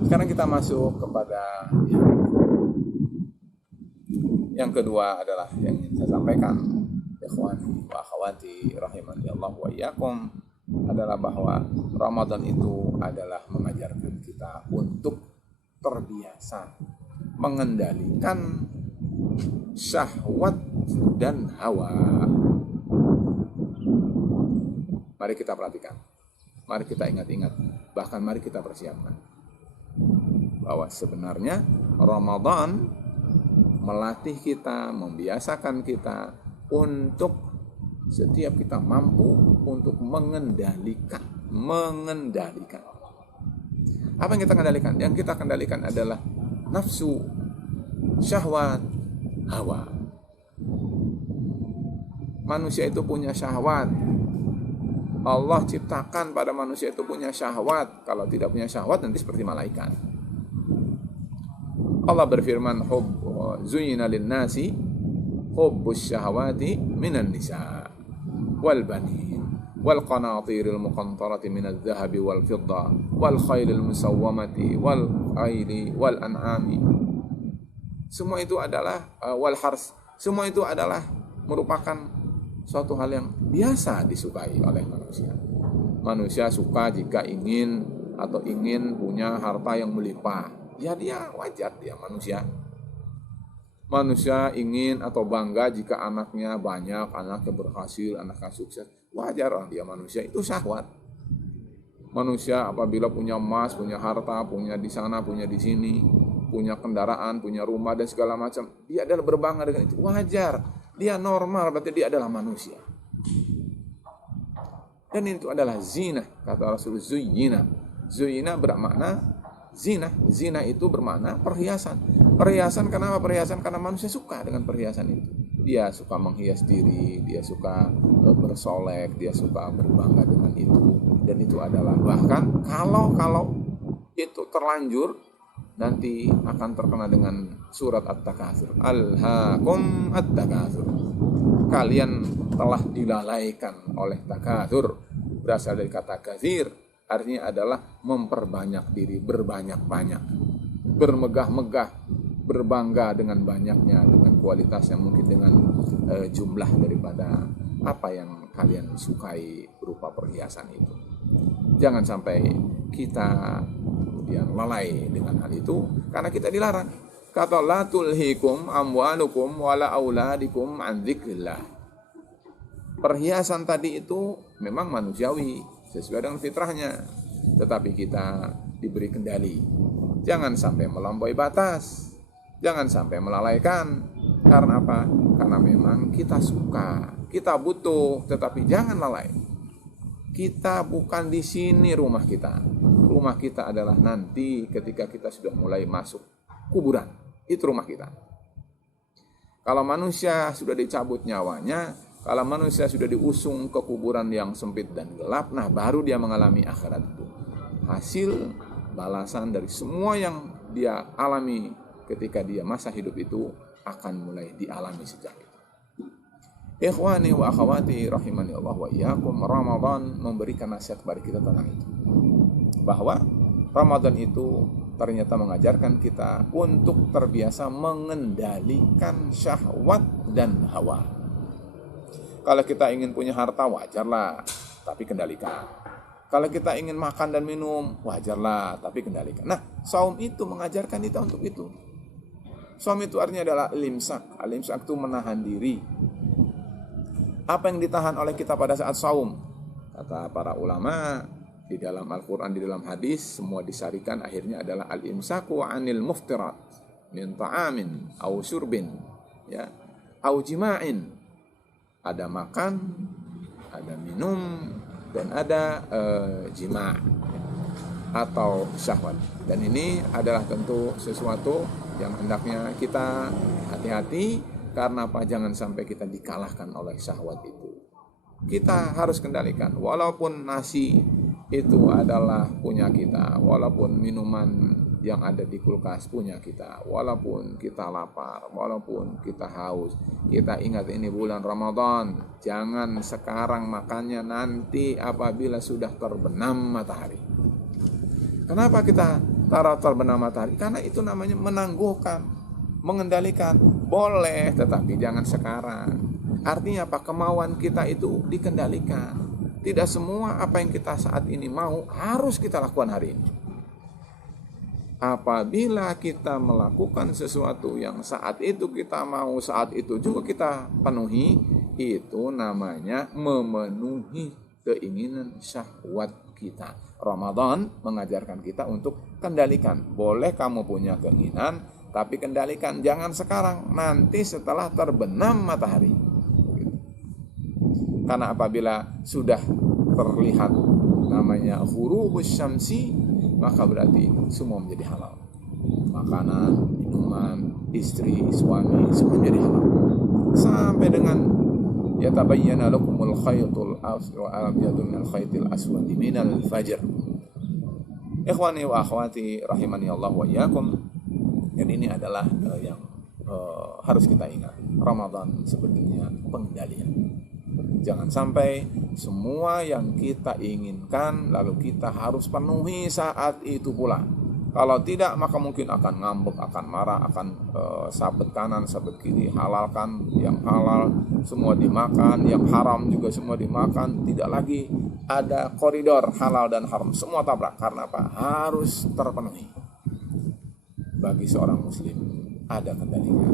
Sekarang kita masuk kepada yang kedua adalah yang ingin saya sampaikan, ikhwani wa akhwati rahimani Allah wa iyyakum, adalah bahwa Ramadan itu adalah mengajarkan kita untuk terbiasa mengendalikan syahwat dan hawa. Mari kita perhatikan, mari kita ingat-ingat, bahkan mari kita persiapkan bahwa sebenarnya Ramadan melatih kita, membiasakan kita untuk setiap kita mampu untuk mengendalikan. Apa yang kita kendalikan? Yang kita kendalikan adalah nafsu, syahwat, hawa. Manusia itu punya syahwat. Allah ciptakan pada manusia itu punya syahwat. Kalau tidak punya syahwat nanti seperti malaikat. Allah berfirman, zuyyina lin-nasi hubbus syahawati minan nisa wal banin wal qanatiril muqantarati minadh dhahabi wal fidda wal khailil musawwamati wal aili wal an'ami. Semua itu adalah wal hars. Semua itu adalah merupakan suatu hal yang biasa disukai oleh manusia. Manusia suka jika ingin punya harta yang melimpah. Ya dia wajar, dia manusia. Manusia ingin atau bangga jika anaknya banyak, anaknya berhasil, anaknya sukses. Wajar, dia manusia, itu syahwat. Manusia apabila punya emas, punya harta, punya di sana, punya di sini, punya kendaraan, punya rumah dan segala macam, dia adalah berbangga dengan itu. Wajar, dia normal, berarti dia adalah manusia. Dan itu adalah zina, kata Rasul, zuyyina. Zuyyina bermakna zina. Zina itu bermakna perhiasan. Perhiasan kenapa perhiasan? Karena manusia suka dengan perhiasan itu. Dia suka menghias diri, dia suka bersolek, dia suka berbangga dengan itu. Dan itu adalah bahkan kalau itu terlanjur nanti akan terkena dengan surat At-Takatsur. Alhaakum At-Takatsur. Kalian telah dilalaikan oleh takatsur. Berasal dari kata katsir, artinya adalah memperbanyak diri, berbanyak-banyak, bermegah-megah, berbangga dengan banyaknya, dengan kualitasnya, mungkin dengan jumlah daripada apa yang kalian sukai berupa perhiasan itu. Jangan sampai kita kemudian lalai dengan hal itu, karena kita dilarang. Kata la tulhikum amwalukum wala auladikum an dzikrillah. Perhiasan tadi itu memang manusiawi, sesuai dengan fitrahnya, tetapi kita diberi kendali. Jangan sampai melampaui batas, jangan sampai melalaikan. Karena apa? Karena memang kita suka, kita butuh, tetapi jangan lalai. Kita bukan di sini rumah kita. Rumah kita adalah nanti ketika kita sudah mulai masuk kuburan. Itu rumah kita. Kalau manusia sudah dicabut nyawanya, kalau manusia sudah diusung ke kuburan yang sempit dan gelap, nah baru dia mengalami akhirat itu. Hasil balasan dari semua yang dia alami ketika dia masa hidup itu akan mulai dialami sejak itu. Ikhwani wa akhwati rahimani Allah wa iyyakum, Ramadan memberikan nasihat kepada kita tentang itu. Bahwa Ramadan itu ternyata mengajarkan kita untuk terbiasa mengendalikan syahwat dan hawa. Kalau kita ingin punya harta, wajarlah, tapi kendalikan. Kalau kita ingin makan dan minum, wajarlah, tapi kendalikan. Nah, saum itu mengajarkan kita untuk itu. Saum itu artinya adalah al-imsak. Al-imsak itu menahan diri. Apa yang ditahan oleh kita pada saat saum? Kata para ulama, di dalam Al-Quran, di dalam hadis, semua disarikan akhirnya adalah al-imsaku anil muftirat min ta'amin au syurbin, ya, au jima'in. Ada makan, ada minum, dan ada jima' atau syahwat. Dan ini adalah tentu sesuatu yang hendaknya kita hati-hati. Karena apa? Jangan sampai kita dikalahkan oleh syahwat itu. Kita harus kendalikan. Walaupun nasi itu adalah punya kita, walaupun minuman yang ada di kulkas punya kita, walaupun kita lapar, walaupun kita haus, kita ingat ini bulan Ramadan. Jangan sekarang makannya, nanti apabila sudah terbenam matahari. Kenapa kita terbenam matahari, karena itu namanya menangguhkan, mengendalikan. Boleh, tetapi jangan sekarang. Artinya apa? Kemauan kita itu dikendalikan. Tidak semua apa yang kita saat ini mau harus kita lakukan hari ini. Apabila kita melakukan sesuatu yang saat itu kita mau, saat itu juga kita penuhi, itu namanya memenuhi keinginan syahwat kita. Ramadan mengajarkan kita untuk kendalikan. Boleh kamu punya keinginan, tapi kendalikan. Jangan sekarang, nanti setelah terbenam matahari. Karena apabila sudah terlihat namanya ghurubus syamsi, maka berarti semua menjadi halal. Makanan, minuman, istri, suami, semua menjadi halal. Sampai dengan yatabayyana lakumul khaytul abyadu minal khaytil aswadi minal fajr. Ikhwani wa akhwati rahimani Allah wa iyyakum. Dan ini adalah yang harus kita ingat. Ramadan sebetulnya pengendalian. Jangan sampai semua yang kita inginkan lalu kita harus penuhi saat itu pula. Kalau tidak, maka mungkin akan ngambek, akan marah, akan sabet kanan, sabet kiri. Halalkan yang halal, semua dimakan. Yang haram juga semua dimakan. Tidak lagi ada koridor halal dan haram. Semua tabrak. Karena apa? Harus terpenuhi. Bagi seorang muslim ada kendalinya.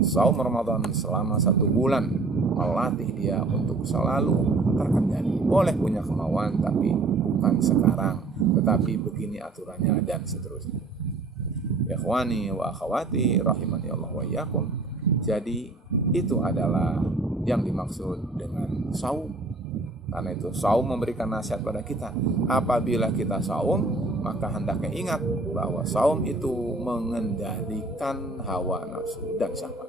Saum Ramadan selama 1 bulan melatih dia untuk selalu terkendali. Boleh punya kemauan, tapi bukan sekarang, tetapi begini aturannya dan seterusnya. Ikhwani wa akhwati rahimani Allah wa iyyakum. Jadi itu adalah yang dimaksud dengan saum. Karena itu saum memberikan nasihat pada kita. Apabila kita saum, maka hendaknya ingat bahwa saum itu mengendalikan hawa nafsu dan syahwat.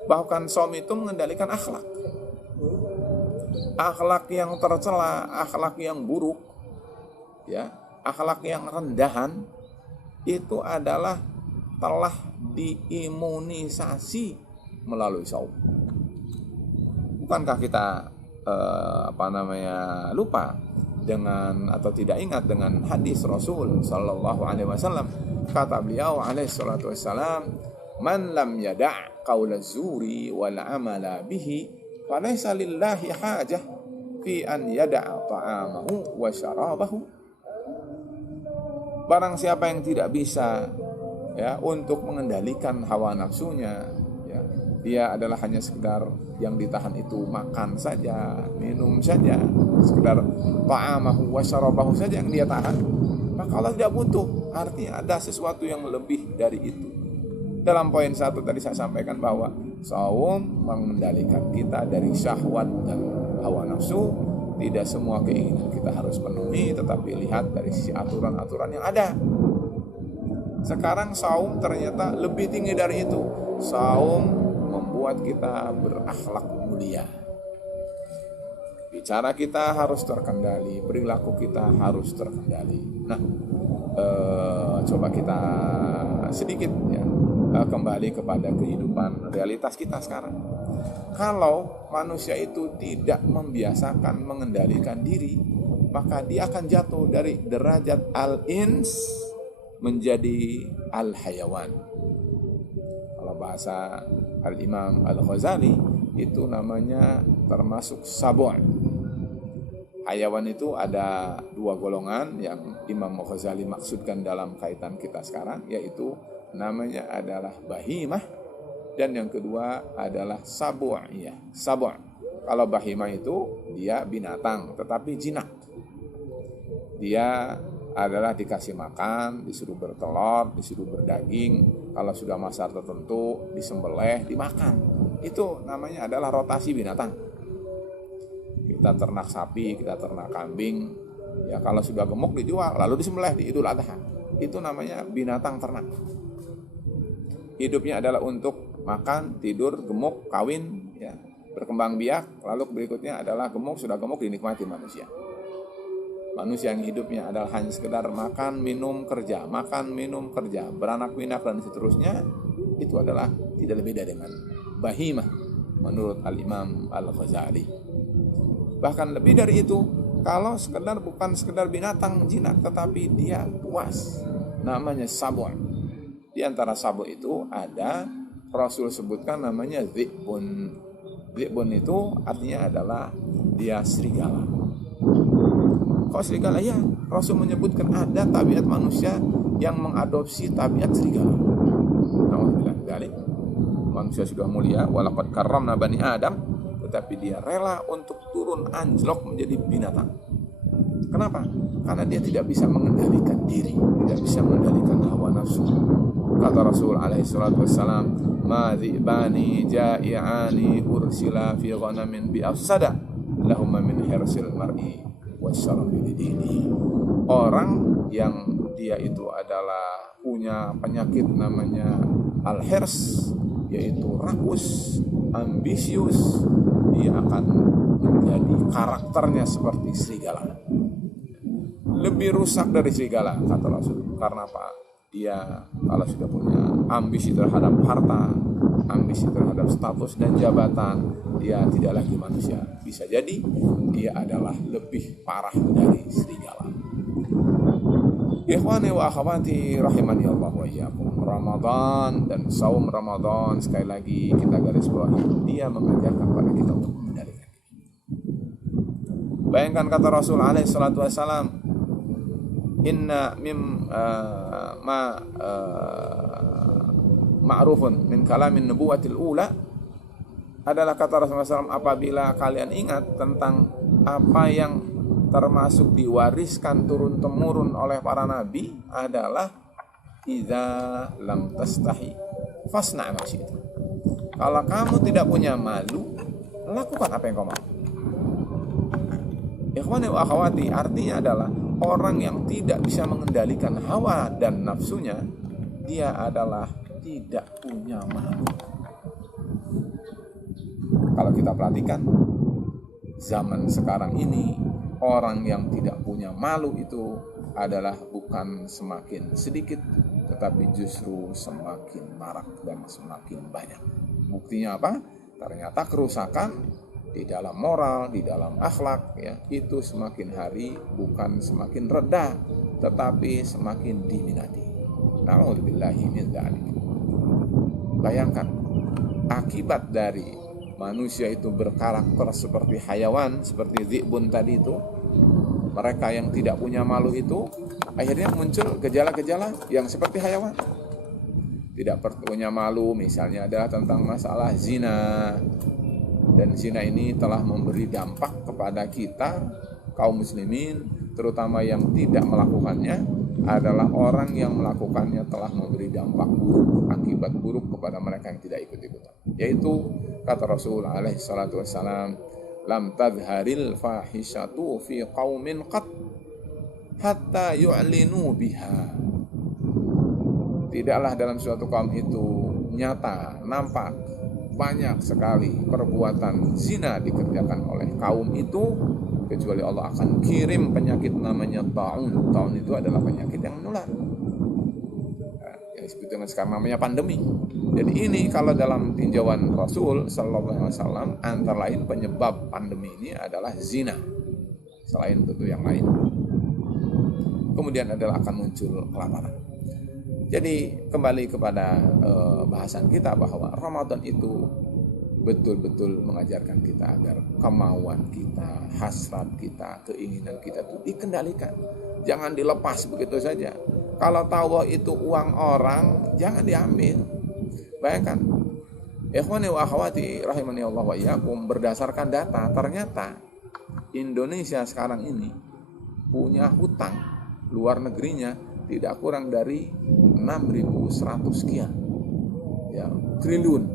Bahkan saum itu mengendalikan akhlak. Akhlak yang tercela, akhlak yang buruk, ya, akhlak yang rendahan itu adalah telah diimunisasi melalui saum. Bukankah kita lupa dengan atau tidak ingat dengan hadis Rasul sallallahu alaihi wasallam? Kata beliau alaihi salatu wassalam, "Man lam yada' qaula zuri wal amala bihi falaysa lillahi hajah fi an yada'a ta'amahu wa syarabahu." Barang siapa yang tidak bisa untuk mengendalikan hawa nafsunya, dia adalah hanya sekedar yang ditahan itu makan saja, minum saja, sekedar ta'amahu wa syarabahu saja yang dia tahan, maka Allah tidak butuh. Artinya ada sesuatu yang lebih dari itu. Dalam poin 1 tadi saya sampaikan bahwa saum mengendalikan kita dari syahwat dan hawa nafsu. Tidak semua keinginan kita harus penuhi, tetapi lihat dari sisi aturan-aturan yang ada. Sekarang saum ternyata lebih tinggi dari itu. Saum membuat kita berakhlak mulia. Bicara kita harus terkendali, perilaku kita harus terkendali. Nah, coba kita sedikit kembali kepada kehidupan realitas kita sekarang. Kalau manusia itu tidak membiasakan mengendalikan diri, maka dia akan jatuh dari derajat al-ins menjadi al-hayawan. Kalau bahasa Al-Imam Al-Ghazali itu namanya termasuk sabu'. Hayawan itu ada 2 golongan yang Imam Al-Ghazali maksudkan dalam kaitan kita sekarang, yaitu namanya adalah bahimah dan yang kedua adalah sabu'iyah. Sabu'. Kalau bahimah itu dia binatang tetapi jinak. Dia adalah dikasih makan, disuruh bertelur, disuruh berdaging, kalau sudah masa tertentu disembelih, dimakan. Itu namanya adalah rotasi binatang. Kita ternak sapi, kita ternak kambing, kalau sudah gemuk dijual, lalu disembelih di Idul Adha. Itu namanya binatang ternak. Hidupnya adalah untuk makan, tidur, gemuk, kawin, berkembang biak, lalu berikutnya adalah gemuk, sudah gemuk dinikmati manusia. Manusia yang hidupnya adalah hanya sekedar makan, minum, kerja, makan, minum, kerja, beranak pinak dan seterusnya, itu adalah tidak lebih dari dengan bahimah menurut Al-Imam Al-Ghazali. Bahkan lebih dari itu, kalau bukan sekedar binatang jinak, tetapi dia puas namanya sabu'. Di antara sabu' itu ada Rasul sebutkan namanya dhi'bun. Dhi'bun itu artinya adalah dia serigala. Kok serigala? Ya, Rasul menyebutkan ada tabiat manusia yang mengadopsi tabiat serigala. Alhamdulillah, manusia sudah mulia, walaqad karramna bani Adam, tetapi dia rela untuk turun anjlok menjadi binatang. Kenapa? Karena dia tidak bisa mengendalikan diri, tidak bisa mengendalikan hawa nafsu. Kata Rasul alaihi salatu wassalam, ma dhi'bani ja'i'ani ursila fi ghanamin bi afsada lahum min hirsil mar'i wasyarafi lidini. Orang yang dia itu adalah punya penyakit namanya al-hirs, yaitu rakus, ambisius, dia akan menjadi karakternya seperti serigala. Lebih rusak dari serigala, kata Rasul. Karena apa? Dia kalau sudah punya ambisi terhadap harta, ambisi terhadap status dan jabatan, dia tidak lagi manusia. Bisa jadi dia adalah lebih parah dari serigala. Ikhwani wa akhwati rahimani Allah wa iyyakum. Ramadan dan saum Ramadan, sekali lagi kita garis bawahi, dia mengajarkan kepada kita untuk mengendalikan diri. Bayangkan kata Rasul alaihi salatu wasalam, inna ma'rufun min kalamin nubuwatil ula, adalah kata Rasulullah SAW, apabila kalian ingat tentang apa yang termasuk diwariskan turun-temurun oleh para nabi adalah idza lam tastahi fasna' ma syi'ta. Kalau kamu tidak punya malu, lakukan apa yang kau mau. Ikhwani wa akhwati, artinya adalah orang yang tidak bisa mengendalikan hawa dan nafsunya, dia adalah tidak punya malu. Kalau kita perhatikan zaman sekarang ini, orang yang tidak punya malu itu adalah bukan semakin sedikit, tetapi justru semakin marak dan semakin banyak. Buktinya apa? Ternyata kerusakan di dalam moral, di dalam akhlak, ya, itu semakin hari bukan semakin reda, tetapi semakin diminati. Na'udzubillahi min dzalik. Bayangkan akibat dari manusia itu berkarakter seperti hayawan, seperti dhi'bun tadi itu, mereka yang tidak punya malu itu akhirnya muncul gejala-gejala yang seperti hayawan. Tidak punya malu misalnya adalah tentang masalah zina. Dan zina ini telah memberi dampak kepada kita kaum muslimin, terutama yang tidak melakukannya, adalah orang yang melakukannya telah memberi dampak buruk, akibat buruk kepada mereka yang tidak ikut-ikutan. Yaitu kata Rasul alaihi salatu wassalam, lam tadharil fahishatu fi qaumin qat hatta yu'linu biha. Tidaklah dalam suatu kaum itu nyata, nampak banyak sekali perbuatan zina dikerjakan oleh kaum itu, kecuali Allah akan kirim penyakit namanya ta'un. Ta'un itu adalah penyakit yang menular, yang disebut dengan sekarang namanya pandemi. Jadi ini kalau dalam tinjauan Rasul sallallahu alaihi wasallam, antara lain penyebab pandemi ini adalah zina, selain tentu yang lain. Kemudian adalah akan muncul kelaparan. Jadi kembali kepada bahasan kita bahwa Ramadan itu betul-betul mengajarkan kita agar kemauan kita, hasrat kita, keinginan kita itu dikendalikan. Jangan dilepas begitu saja. Kalau tahu bahwa itu uang orang, jangan diambil. Bayangkan, ikhwani wa akhwati rahimani Allah wa iyyakum, berdasarkan data, ternyata Indonesia sekarang ini punya hutang luar negerinya tidak kurang dari 6.100 sekian, ya, triliun,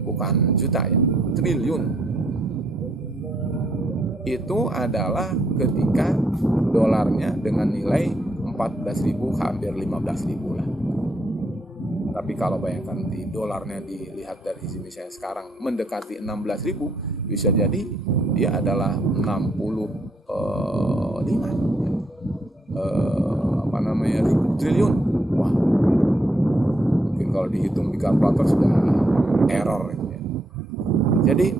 bukan juta, ya, triliun. Itu adalah ketika dolarnya dengan nilai 14.000, hampir 15.000 lah. Tapi kalau bayangkan di dolarnya dilihat dari misalnya sekarang mendekati 16.000, bisa jadi dia adalah 65 ribu triliun. Wah, mungkin kalau dihitung di kalkulator sudah error ya. Jadi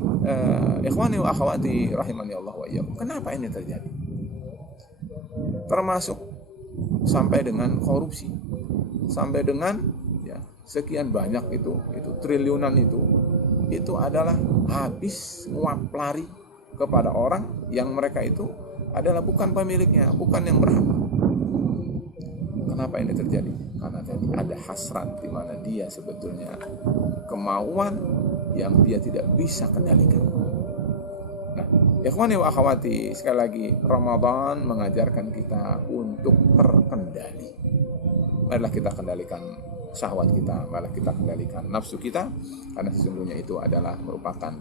ikhwani wa akhwati rahimani Allah wa iyyakum, kenapa ini terjadi? Termasuk sampai dengan korupsi. sampai dengan ya sekian banyak itu triliunan itu adalah habis nguap lari kepada orang yang mereka itu adalah bukan pemiliknya, bukan yang berhak. Kenapa ini terjadi? Karena tadi ada hasrat di mana dia sebetulnya kemauan yang dia tidak bisa kendalikan. Nah, ikhwani wa akhwati, sekali lagi Ramadan mengajarkan kita untuk terkendali. Marilah kita kendalikan syahwat kita, marilah kita kendalikan nafsu kita, karena sesungguhnya itu adalah merupakan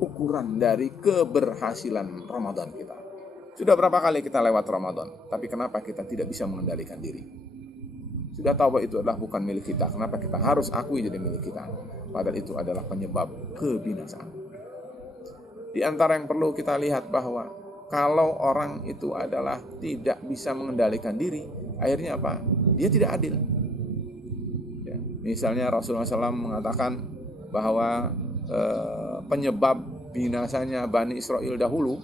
ukuran dari keberhasilan Ramadan kita. Sudah berapa kali kita lewat Ramadan, tapi kenapa kita tidak bisa mengendalikan diri? Sudah tahu bahwa itu adalah bukan milik kita, kenapa kita harus akui jadi milik kita? Padahal itu adalah penyebab kebinasaan. Di antara yang perlu kita lihat bahwa kalau orang itu adalah tidak bisa mengendalikan diri, akhirnya apa? Dia tidak adil. Ya, misalnya Rasulullah SAW mengatakan bahwa penyebab binasanya Bani Israel dahulu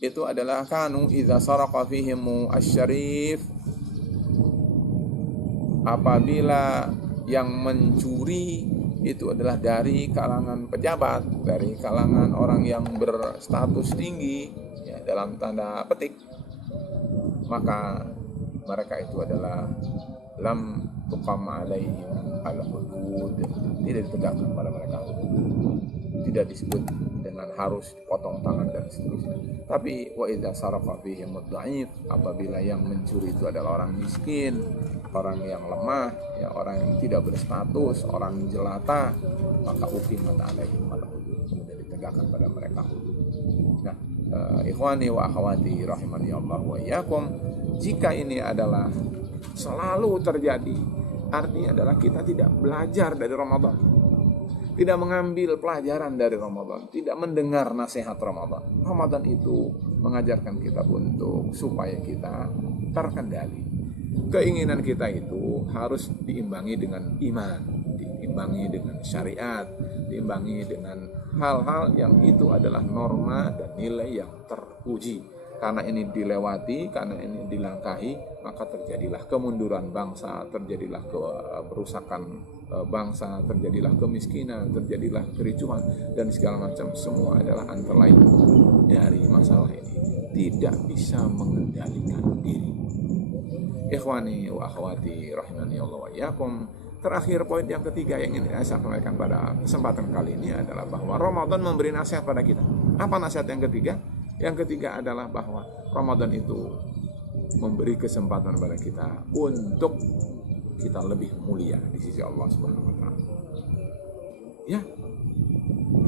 itu adalah kanu idza saraqa fihimu asy-syarif, apabila yang mencuri itu adalah dari kalangan pejabat, dari kalangan orang yang berstatus tinggi ya, dalam tanda petik, maka mereka itu adalah lam tuqam alaihim al-hudud, tidak ditegakkan pada mereka hudud, tidak disebut dengan harus potong tangan dan seterusnya. Tapi wa idza sarafa fihim ad-dha'if, apabila yang mencuri itu adalah orang miskin, orang yang lemah, ya orang yang tidak berstatus, orang jelata, maka uqimat alaihim al-hudud, kemudian ditegakkan pada mereka hudud. Nah, ikhwani wa akhwati rahimani Allah wa iyyakum, jika ini adalah selalu terjadi, artinya adalah kita tidak belajar dari Ramadan, tidak mengambil pelajaran dari Ramadan, tidak mendengar nasihat Ramadan. Ramadan itu mengajarkan kita untuk supaya kita terkendali. Keinginan kita itu harus diimbangi dengan iman, diimbangi dengan syariat, diimbangi dengan hal-hal yang itu adalah norma dan nilai yang terpuji. Karena ini dilewati, karena ini dilangkahi, maka terjadilah kemunduran bangsa, terjadilah kerusakan bangsa, terjadilah kemiskinan, terjadilah kericuhan, dan segala macam. Semua adalah antara lain dari masalah ini. Tidak bisa mengendalikan diri. Ikhwani wa akhwati rahimani Allah wa iyyakum. Terakhir, poin yang ketiga yang ingin saya sampaikan pada kesempatan kali ini adalah bahwa Ramadan memberi nasihat pada kita. Apa nasihat yang ketiga? Yang ketiga adalah bahwa Ramadan itu memberi kesempatan pada kita untuk kita lebih mulia di sisi Allah Subhanahu wa taala. Ya.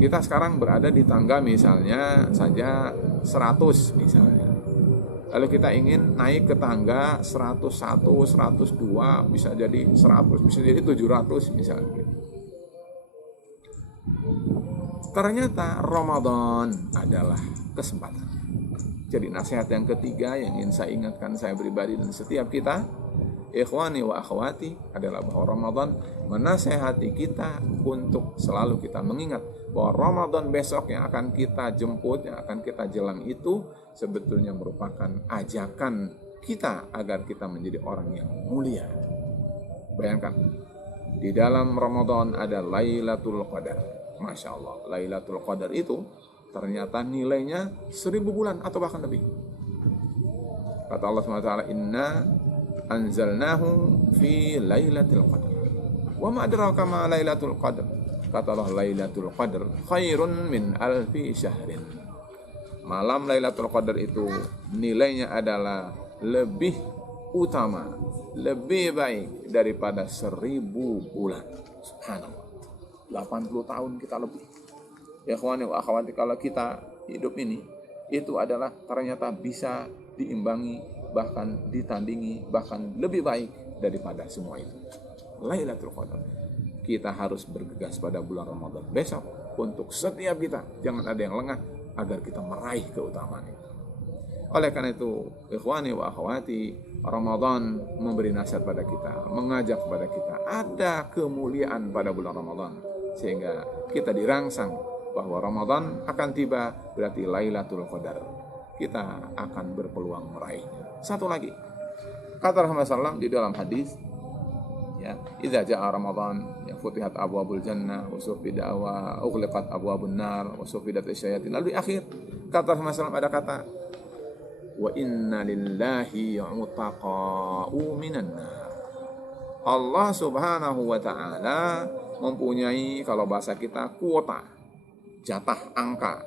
Kita sekarang berada di tangga misalnya saja 100 misalnya. Lalu kita ingin naik ke tangga 101, 102, bisa jadi 100, bisa jadi 700 misalnya. Ternyata Ramadan adalah kesempatan. Jadi nasihat yang ketiga yang ingin saya ingatkan saya pribadi dan setiap kita, ikhwani wa akhwati, adalah bahwa Ramadan menasehati kita untuk selalu kita mengingat bahwa Ramadan besok yang akan kita jemput, yang akan kita jalan itu sebetulnya merupakan ajakan kita agar kita menjadi orang yang mulia. Bayangkan, di dalam Ramadan ada Lailatul Qadar. Masya Allah, Lailatul Qadar itu ternyata nilainya 1000 bulan atau bahkan lebih. Kata Allah SWT, Inna anzalnahu fi Lailatul Qadar. Wa ma adraka ma Lailatul Qadar. Kata Allah, Lailatul Qadar khairun min alfi syahrin. Malam Lailatul Qadar itu nilainya adalah lebih utama, lebih baik daripada 1000 bulan. Subhanallah. 80 tahun kita lebih. Ya ikhwani wa akhwati, kalau kita hidup ini itu adalah ternyata bisa diimbangi, bahkan ditandingi, bahkan lebih baik daripada semua itu. Lailatul Qadar. Kita harus bergegas pada bulan Ramadan besok untuk setiap kita, jangan ada yang lengah agar kita meraih keutamaan itu. Oleh karena itu, ikhwani wa akhwati, Ramadan memberi nasihat pada kita, mengajak kepada kita ada kemuliaan pada bulan Ramadan, sehingga kita dirangsang bahwa Ramadan akan tiba, berarti Lailatul Qadar kita akan berpeluang meraihnya. Satu lagi, kata Rasulullah SAW di dalam hadis, ya, idza jaa ramadan ya futihat abwabul jannah wa sufida wa ughliqat abwabun nar wa sufidat asyayatin. Lalu di akhir kata Rasulullah ada kata wa inna lillahi utaqa'u minan nar. Allah Subhanahu wa taala mempunyai, kalau bahasa kita, kuota, jatah angka.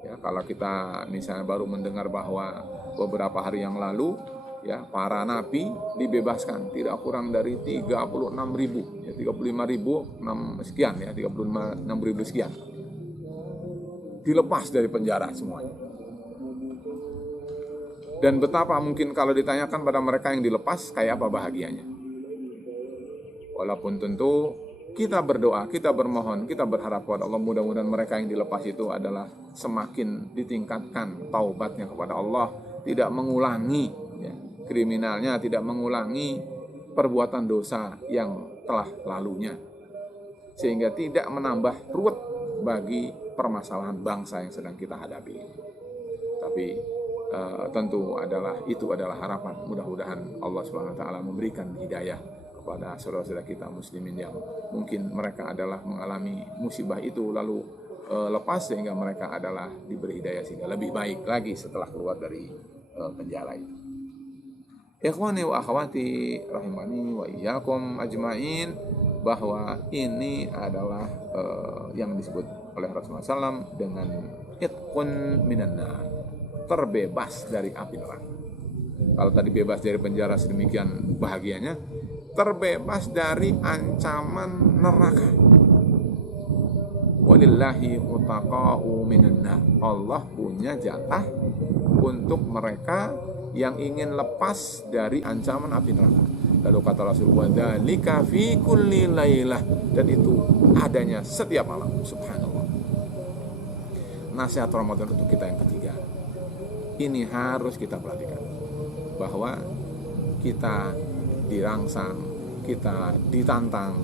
Ya, kalau kita misalnya baru mendengar bahwa beberapa hari yang lalu ya para nabi dibebaskan tidak kurang dari 36.000 ya 35.000 sekian ya 36.000 sekian dilepas dari penjara semuanya. Dan betapa mungkin kalau ditanyakan pada mereka yang dilepas kayak apa bahagianya. Walaupun tentu kita berdoa, kita bermohon, kita berharap kepada Allah mudah-mudahan mereka yang dilepas itu adalah semakin ditingkatkan taubatnya kepada Allah, tidak mengulangi ya, kriminalnya, tidak mengulangi perbuatan dosa yang telah lalunya, sehingga tidak menambah ruwet bagi permasalahan bangsa yang sedang kita hadapi. Tapi tentu itu adalah harapan. Mudah-mudahan Allah Subhanahu wa taala memberikan hidayah kepada saudara-saudara kita muslimin yang mungkin mereka adalah mengalami musibah itu lalu lepas, sehingga mereka adalah diberi hidayah sehingga lebih baik lagi setelah keluar dari penjara itu. Ikhwani wa akhwati rahimani wa iyyakum ajmain, bahwa ini adalah yang disebut oleh Rasulullah SAW dengan itqun minan nar, terbebas dari api neraka. Kalau tadi bebas dari penjara sedemikian bahagianya, terbebas dari ancaman neraka. Walillahi utaqa'u minan nar. Allah punya jatah untuk mereka yang ingin lepas dari ancaman api neraka. Lalu kata Rasulullah, dzalika fi kulli lailah, dan itu adanya setiap malam. Subhanallah. Nasihat Ramadan untuk kita yang ketiga. Ini harus kita perhatikan, bahwa kita dirangsang, kita ditantang,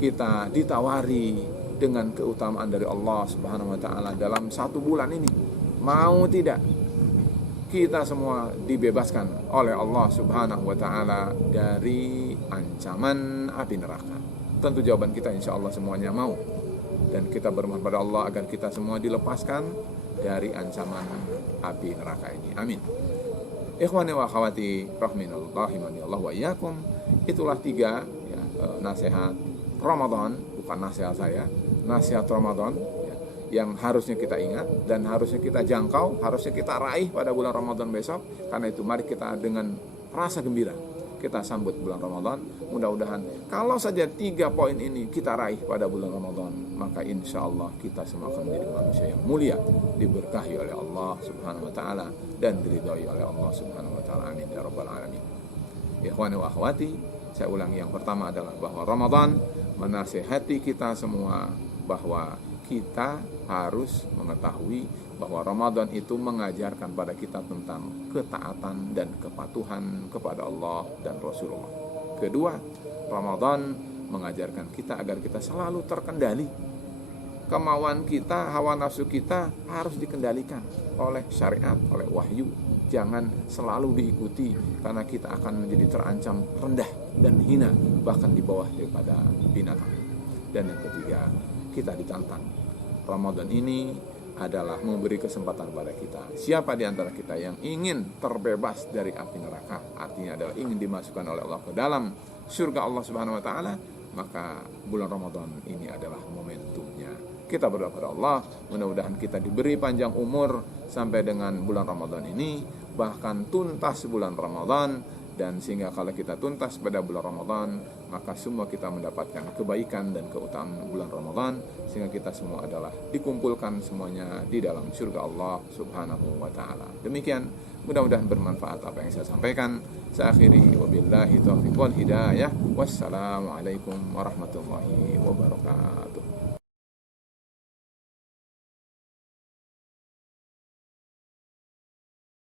kita ditawari dengan keutamaan dari Allah Subhanahu wa taala dalam 1 bulan ini. Mau tidak, kita semua dibebaskan oleh Allah Subhanahu wa taala dari ancaman api neraka. Tentu jawaban kita insya Allah semuanya mau, dan kita bermohon pada Allah agar kita semua dilepaskan dari ancaman api neraka ini. Amin. Ikhwani wa akhwati rahimani Allah wa iyyakum. Itulah 3 ya, nasihat Ramadan, bukan nasihat saya, nasihat Ramadan ya, yang harusnya kita ingat dan harusnya kita jangkau, harusnya kita raih pada bulan Ramadan besok. Karena itu mari kita dengan rasa gembira kita sambut bulan Ramadan. Mudah-mudahan kalau saja 3 poin ini kita raih pada bulan Ramadan, maka insya Allah kita semua akan menjadi manusia yang mulia, diberkahi oleh Allah Subhanahu wa taala dan diridhai oleh Allah Subhanahu wa taala. Amin ya rabbal alamin. Ikhwani wa akhwati, saya ulangi, yang pertama adalah bahwa Ramadan menasihati kita semua bahwa kita harus mengetahui bahwa Ramadan itu mengajarkan pada kita tentang ketaatan dan kepatuhan kepada Allah dan Rasulullah. Kedua, Ramadan mengajarkan kita agar kita selalu terkendali. Kemauan kita, hawa nafsu kita harus dikendalikan oleh syariat, oleh wahyu. Jangan selalu diikuti, karena kita akan menjadi terancam rendah dan hina, bahkan di bawah daripada binatang. Dan yang ketiga, kita ditantang. Ramadan ini adalah memberi kesempatan pada kita. Siapa di antara kita yang ingin terbebas dari api neraka, artinya adalah ingin dimasukkan oleh Allah ke dalam surga Allah Subhanahu wa taala, maka bulan Ramadan ini adalah momentumnya. Kita berdoa kepada Allah, mudah-mudahan kita diberi panjang umur sampai dengan bulan Ramadan ini, bahkan tuntas bulan Ramadan, dan sehingga kalau kita tuntas pada bulan Ramadan, maka semua kita mendapatkan kebaikan dan keutamaan bulan Ramadan, sehingga kita semua adalah dikumpulkan semuanya di dalam surga Allah Subhanahu wa taala. Demikian, mudah-mudahan bermanfaat apa yang saya sampaikan. Saya akhiri, wabillahi taufiq wal hidayah. Wassalamualaikum warahmatullahi wabarakatuh.